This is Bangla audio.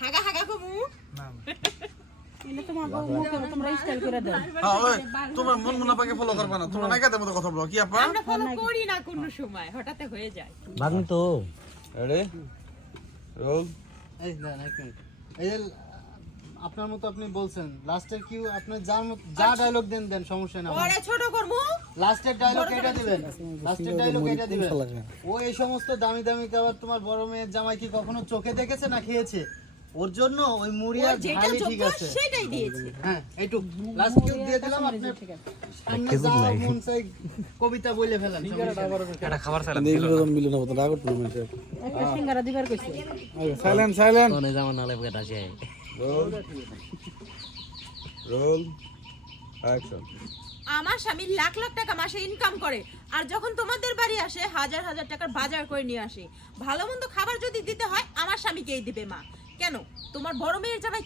হাগা হাগা কমু। এটা তোমার মুখে তোমরা স্টাইল করে দাও। হ্যাঁ মন মুনাফাকে ফলো করবে না। তোমরা নাইকাদের মতো কথা বলো কি আপা? আমরা ফলো করি না কোনো সময় হঠাৎ হয়ে যায়। ভাগ্নি তো। রেডি রোল এই না না এই আপনার মতো আপনি বলছেন। লাস্টের কিউ আপনি যার মত- যা ডায়লগ দেন দেন সমস্যা না পরে ছোট করমু লাস্টের ডায়লগ এটা দিবেন। লাস্টের ডায়লগ এটা দিবেন। ও এই সমস্ত দামি দামি খাবার তোমার বড় মেয়ের জামাই কি কখনো চোখে দেখেছে না খেয়েছে? ওর জন্য ওই মুড়ি আর ওর যেটা ঝালই ঠিক আছে। সেটাই দিয়েছি। হ্যাঁ এইটুক। লাস্ট কিউ দিয়ে দিলাম আপনি। ঠিক সামনে যা মন চাই কবিতা বলে ফেলেন। এটা খাবার চাইলাম একটা সিঙ্গারা দিবার কইছে। সাইলেন্ট সাইলেন্ট জামা নালে পকেট আছে রোল রোল অ্যাকশন আমার স্বামী লাখ লাখ টাকা মাসে ইনকাম করে, আর যখন তোমাদের বাড়ি আসে, হাজার হাজার টাকার বাজার করে নিয়ে আসে। ভালো মন্দ খাবার যদি দিতে হয়, আমার স্বামীকেই দিবে মা। কেন? তোমার বড় মেয়ের জামাই